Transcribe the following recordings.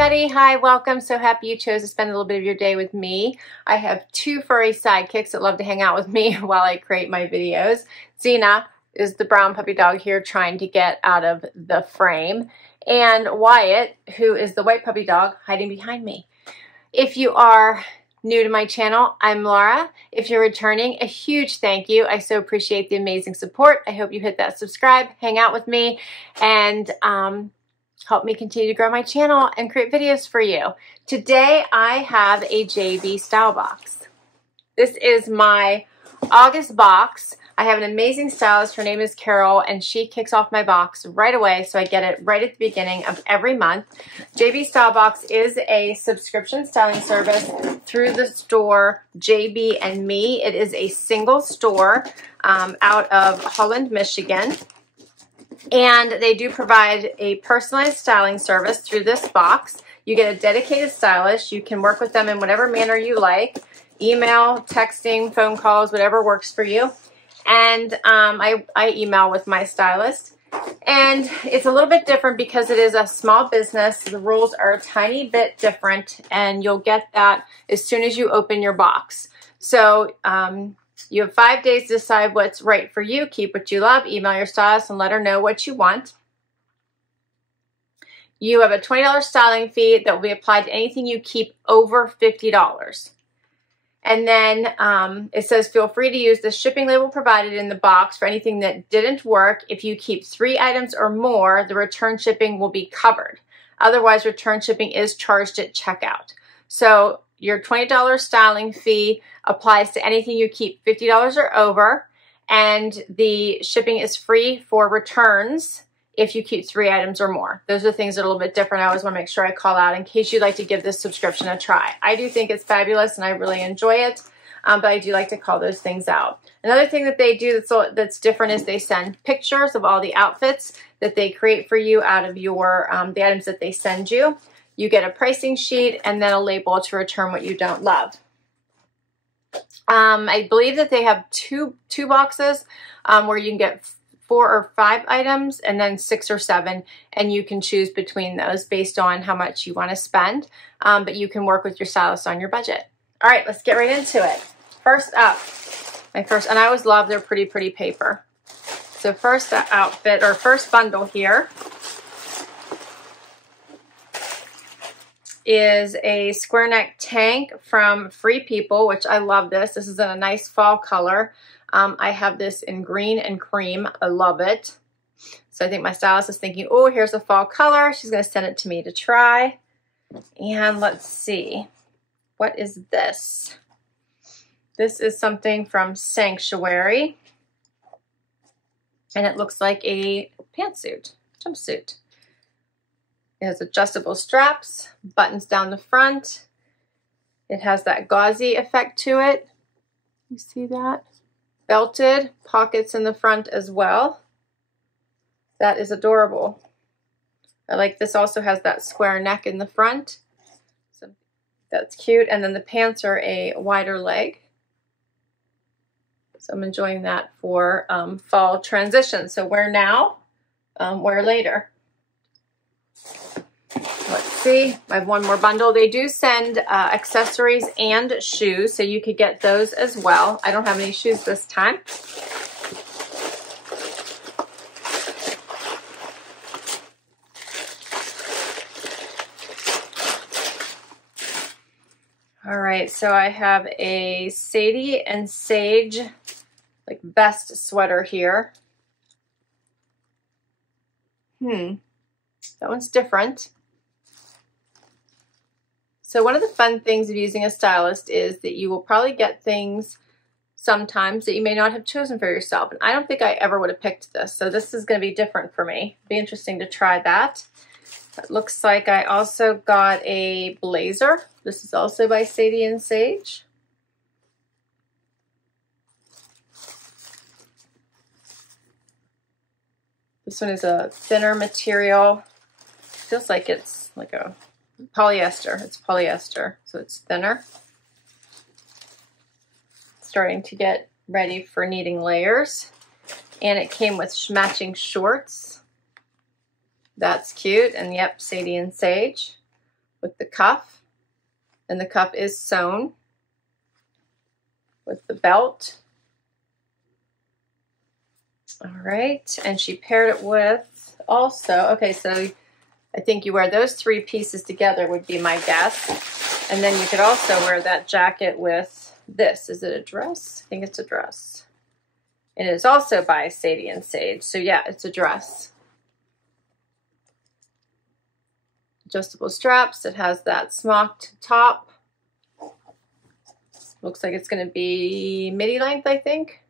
everybody. Hi, welcome. So happy you chose to spend a little bit of your day with me. I have two furry sidekicks that love to hang out with me while I create my videos. Xena is the brown puppy dog here trying to get out of the frame, and Wyatt, who is the white puppy dog, hiding behind me. If you are new to my channel, I'm Laura. If you're returning, a huge thank you. I so appreciate the amazing support. I hope you hit that subscribe, hang out with me, and help me continue to grow my channel and create videos for you. Today I have a JB style box. This is my August box. I have an amazing stylist. Her name is Carol, and she kicks off my box right away, so I get it right at the beginning of every month. JB Style Box is a subscription styling service through the store JB and Me. It is a single store out of Holland, Michigan. And they do provide a personalized styling service through this box. You get a dedicated stylist. You can work with them in whatever manner you like. Email, texting, phone calls, whatever works for you. And I email with my stylist. And it's a little bit different because it is a small business. The rules are a tiny bit different, and you'll get that as soon as you open your box. So you have 5 days to decide what's right for you. Keep what you love. Email your stylist and let her know what you want. You have a $20 styling fee that will be applied to anything you keep over $50. And then it says feel free to use the shipping label provided in the box for anything that didn't work. If you keep 3 items or more, the return shipping will be covered. Otherwise, return shipping is charged at checkout. So your $20 styling fee applies to anything you keep $50 or over, and the shipping is free for returns if you keep 3 items or more. Those are things that are a little bit different. I always want to make sure I call out in case you'd like to give this subscription a try. I do think it's fabulous and I really enjoy it, but I do like to call those things out. Another thing that they do that's different is they send pictures of all the outfits that they create for you out of your the items that they send you. You get a pricing sheet and then a label to return what you don't love. I believe that they have two boxes where you can get 4 or 5 items and then 6 or 7, and you can choose between those based on how much you want to spend, but you can work with your stylist on your budget. All right, let's get right into it. First up, and I always love their pretty paper. So first outfit, or first bundle here, is a square neck tank from Free People, which I love this. This is in a nice fall color. I have this in green and cream. I love it. So I think my stylist is thinking, oh, here's a fall color. She's going to send it to me to try. And let's see. What is this? This is something from Sanctuary. And it looks like a pantsuit, jumpsuit. It has adjustable straps, buttons down the front. It has that gauzy effect to it. You see that? Belted, pockets in the front as well. That is adorable. I like this. Also has that square neck in the front. So that's cute. And then the pants are a wider leg. So I'm enjoying that for fall transition. So wear now, wear later. Let's see, I have one more bundle. They do send accessories and shoes, so you could get those as well. I don't have any shoes this time. All right, so I have a Sadie and Sage like vest sweater here. That one's different. So one of the fun things of using a stylist is that you will probably get things sometimes that you may not have chosen for yourself. And I don't think I ever would have picked this. So this is going to be different for me. It'll be interesting to try that. It looks like I also got a blazer. This is also by Sadie and Sage. This one is a thinner material. Feels like it's like a polyester. It's polyester, so it's thinner. Starting to get ready for needing layers. And it came with matching shorts. That's cute. And yep, Sadie and Sage. with the cuff, and the cuff is sewn with the belt. All right, and she paired it with also, okay, so I think you wear those 3 pieces together would be my guess. And then you could also wear that jacket with this. Is it a dress? I think it's a dress. And it is also by Sadie and Sage. So yeah, it's a dress. Adjustable straps. It has that smocked top. Looks like it's going to be midi length, I think.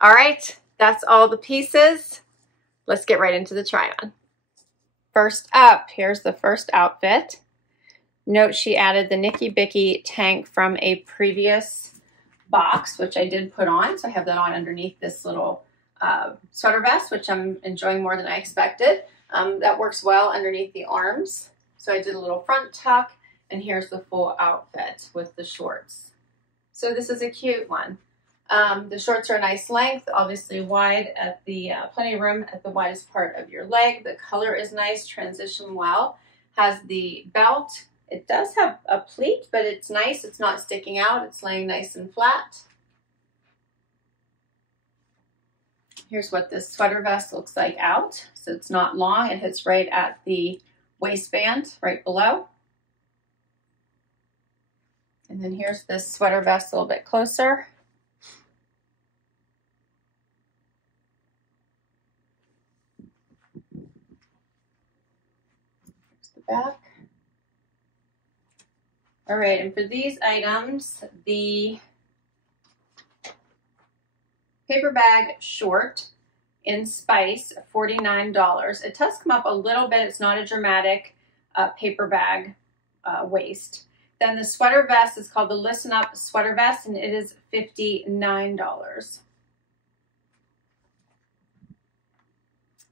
All right, that's all the pieces. Let's get right into the try on. First up, here's the first outfit. Note she added the Nicky Bicky tank from a previous box, which I did put on. So I have that on underneath this little sweater vest, which I'm enjoying more than I expected. That works well underneath the arms. So I did a little front tuck, and here's the full outfit with the shorts. So this is a cute one. The shorts are a nice length, obviously wide at the, plenty of room at the widest part of your leg. The color is nice, transition well. Has the belt. It does have a pleat, but it's nice. It's not sticking out. It's laying nice and flat. Here's what this sweater vest looks like out. So it's not long. It hits right at the waistband, right below. And then here's this sweater vest a little bit closer. Back. All right, and for these items, the paper bag short in Spice, $49. It does come up a little bit. It's not a dramatic paper bag waist. Then the sweater vest is called the Listen Up sweater vest, and it is $59.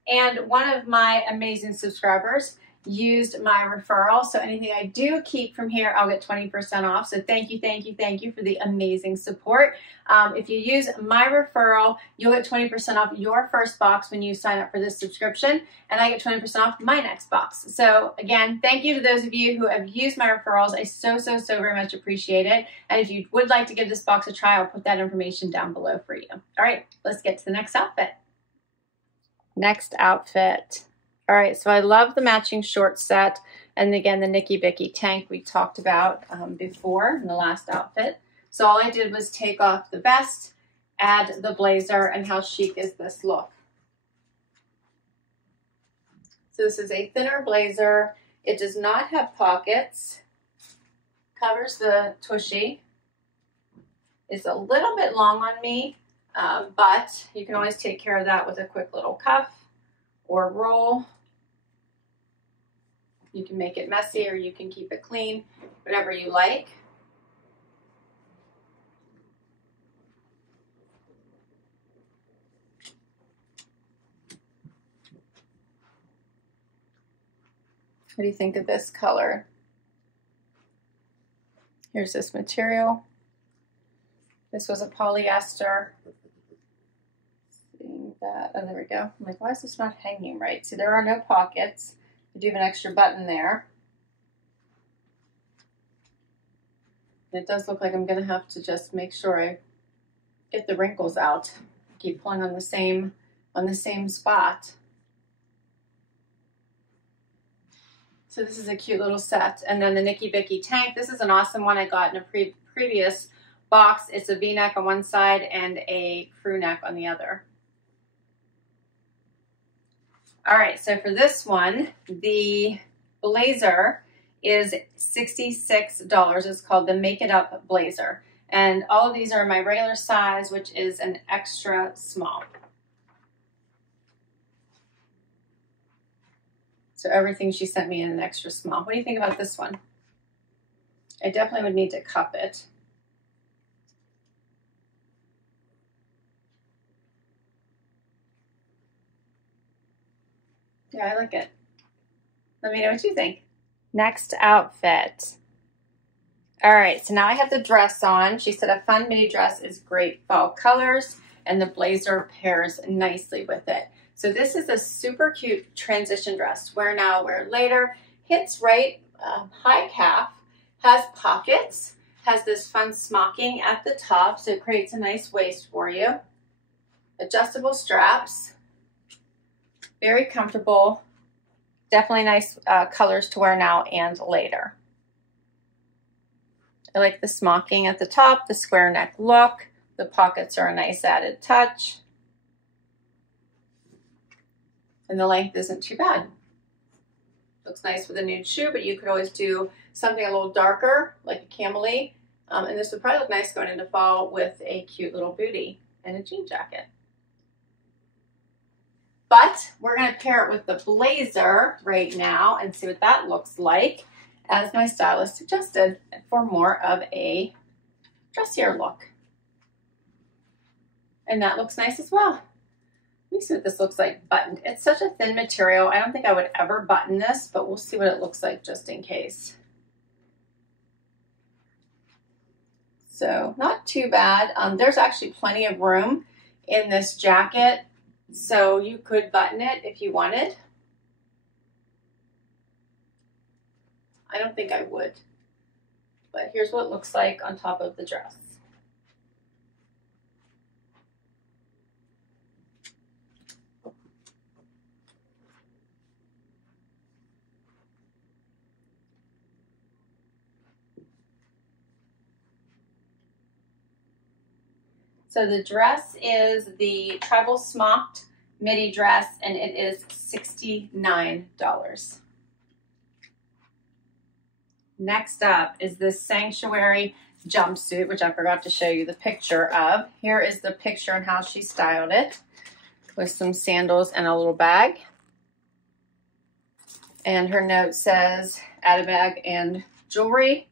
And one of my amazing subscribers used my referral. So anything I do keep from here, I'll get 20% off. So thank you, thank you, thank you for the amazing support. If you use my referral, you'll get 20% off your first box when you sign up for this subscription, and I get 20% off my next box. So again, thank you to those of you who have used my referrals. I so very much appreciate it. And if you would like to give this box a try, I'll put that information down below for you. All right, let's get to the next outfit. Next outfit. All right, so I love the matching short set, and again, the Nicky Bicky tank we talked about before in the last outfit. So all I did was take off the vest, add the blazer, and how chic is this look? So this is a thinner blazer. It does not have pockets. Covers the tushy. It's a little bit long on me, but you can always take care of that with a quick little cuff or roll. You can make it messy or you can keep it clean, whatever you like. What do you think of this color? Here's this material. This was a polyester. Seeing that, oh, there we go. I'm like, why is this not hanging right? See, there are no pockets. I do have an extra button there. It does look like I'm gonna have to just make sure I get the wrinkles out. Keep pulling on the same spot. So this is a cute little set. And then the Nicky Bicky tank. This is an awesome one I got in a previous box. It's a V-neck on one side and a crew neck on the other. All right, so for this one, the blazer is $66. It's called the Make It Up blazer. And all of these are my regular size, which is an extra small. So everything she sent me in an extra small. What do you think about this one? I definitely would need to cup it. Yeah, I like it. Let me know what you think. Next outfit. All right, so now I have the dress on. She said a fun midi dress is great fall colors, and the blazer pairs nicely with it. So this is a super cute transition dress. Wear now, wear later. Hits right high calf, has pockets, has this fun smocking at the top, so it creates a nice waist for you. Adjustable straps, very comfortable. Definitely nice colors to wear now and later. I like the smocking at the top, the square neck look. The pockets are a nice added touch. And the length isn't too bad. Looks nice with a nude shoe, but you could always do something a little darker, like a camelie. And this would probably look nice going into fall with a cute little bootie and a jean jacket. But we're gonna pair it with the blazer right now and see what that looks like, as my stylist suggested, for more of a dressier look. And that looks nice as well. Let me see what this looks like buttoned. It's such a thin material. I don't think I would ever button this, but we'll see what it looks like just in case. So not too bad. There's actually plenty of room in this jacket, so you could button it if you wanted. I don't think I would, but here's what it looks like on top of the dress. So the dress is the Tribal Smocked Midi dress, and it is $69. Next up is this Sanctuary jumpsuit, which I forgot to show you the picture of. Here is the picture and how she styled it, with some sandals and a little bag. And her note says, add a bag and jewelry.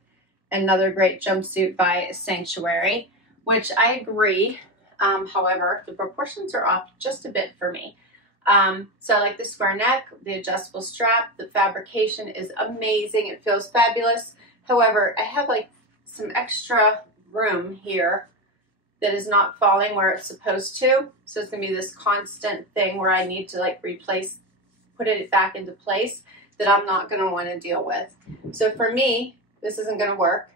Another great jumpsuit by Sanctuary, which I agree. However, the proportions are off just a bit for me. So I like the square neck, the adjustable strap, the fabrication is amazing. It feels fabulous. However, I have like some extra room here that is not falling where it's supposed to. So it's gonna be this constant thing where I need to like replace, put it back into place, that I'm not gonna wanna deal with. So for me, this isn't gonna work.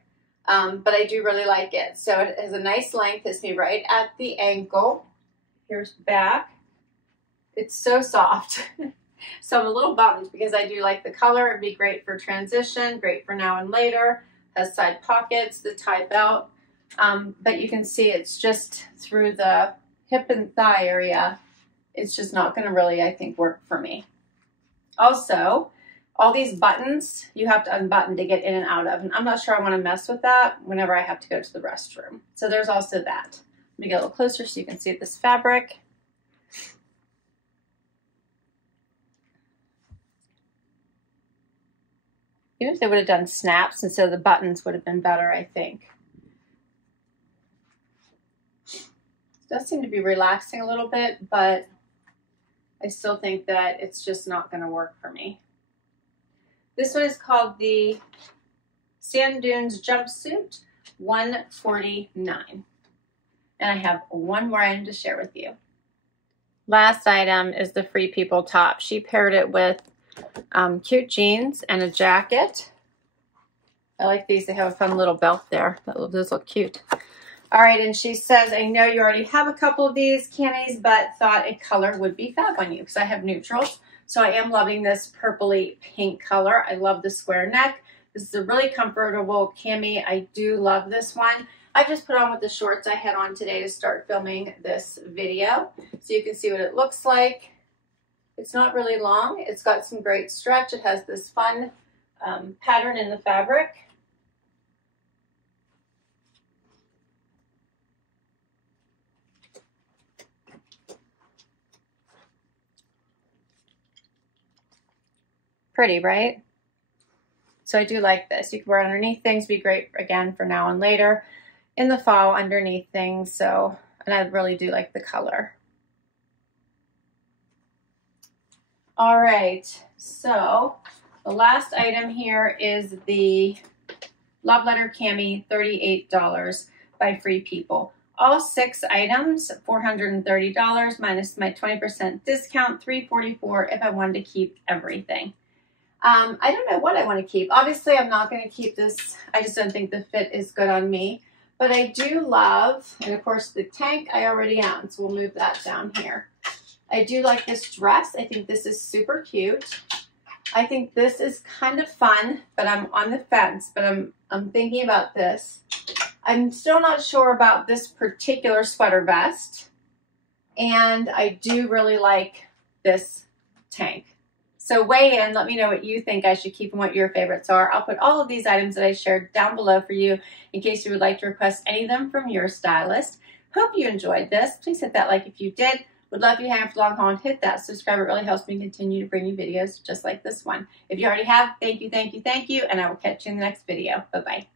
But I do really like it. So it has a nice length. It's me right at the ankle. Here's the back. It's so soft. So I'm a little bummed because I do like the color. It'd be great for transition, great for now and later. Has side pockets, the tie belt. But you can see it's just through the hip and thigh area. It's just not gonna really, I think, work for me. Also, all these buttons, you have to unbutton to get in and out of. And I'm not sure I want to mess with that whenever I have to go to the restroom. So there's also that. Let me get a little closer so you can see this fabric. Even if they would have done snaps instead of the buttons would have been better, I think. It does seem to be relaxing a little bit, but I still think that it's just not going to work for me. This one is called the Sand Dunes Jumpsuit, $149. And I have one more item to share with you. Last item is the Free People top. She paired it with cute jeans and a jacket. I like these. They have a fun little belt there. Those look cute. All right, and she says, I know you already have a couple of these camis, but thought a color would be fab on you because I have neutrals. So I am loving this purpley pink color. I love the square neck. This is a really comfortable cami. I do love this one. I just put on with the shorts I had on today to start filming this video. So you can see what it looks like. It's not really long. It's got some great stretch. It has this fun pattern in the fabric. Pretty, right? So I do like this. You can wear underneath things, be great again for now and later. In the fall, underneath things. So, and I really do like the color. All right, so the last item here is the Love Letter Cami, $38 by Free People. all 6 items, $430 minus my 20% discount, $344 if I wanted to keep everything. I don't know what I want to keep. Obviously, I'm not going to keep this. I just don't think the fit is good on me. But I do love, and of course the tank I already own, so we'll move that down here. I do like this dress. I think this is super cute. I think this is kind of fun, but I'm on the fence, but I'm thinking about this. I'm still not sure about this particular sweater vest. And I do really like this tank. So weigh in, let me know what you think I should keep and what your favorites are. I'll put all of these items that I shared down below for you in case you would like to request any of them from your stylist. Hope you enjoyed this. Please hit that like if you did. Would love you hang out for the long haul and hit that subscribe. It really helps me continue to bring you videos just like this one. If you already have, thank you, thank you, thank you, and I will catch you in the next video. Bye-bye.